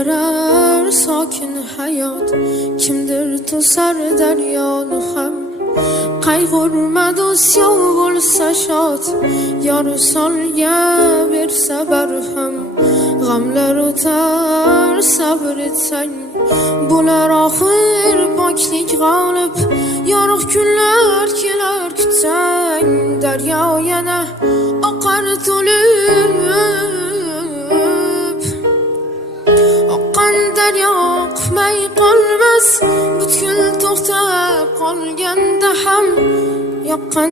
berar sokin hayot, kimdir to'sar daryoni ham. Qayg'urma do'st, yov bo'lsa shod, yor solga bersa barham. G'amlar o'tar sabr etsang, bo'lar oxir poklik g'olib. Yorug' kunlar kelar kutsang, daryo yana oqar to'lib. Oqqan daryo oqmay qolmas, butkul to'xtab qolganda ham yoqqan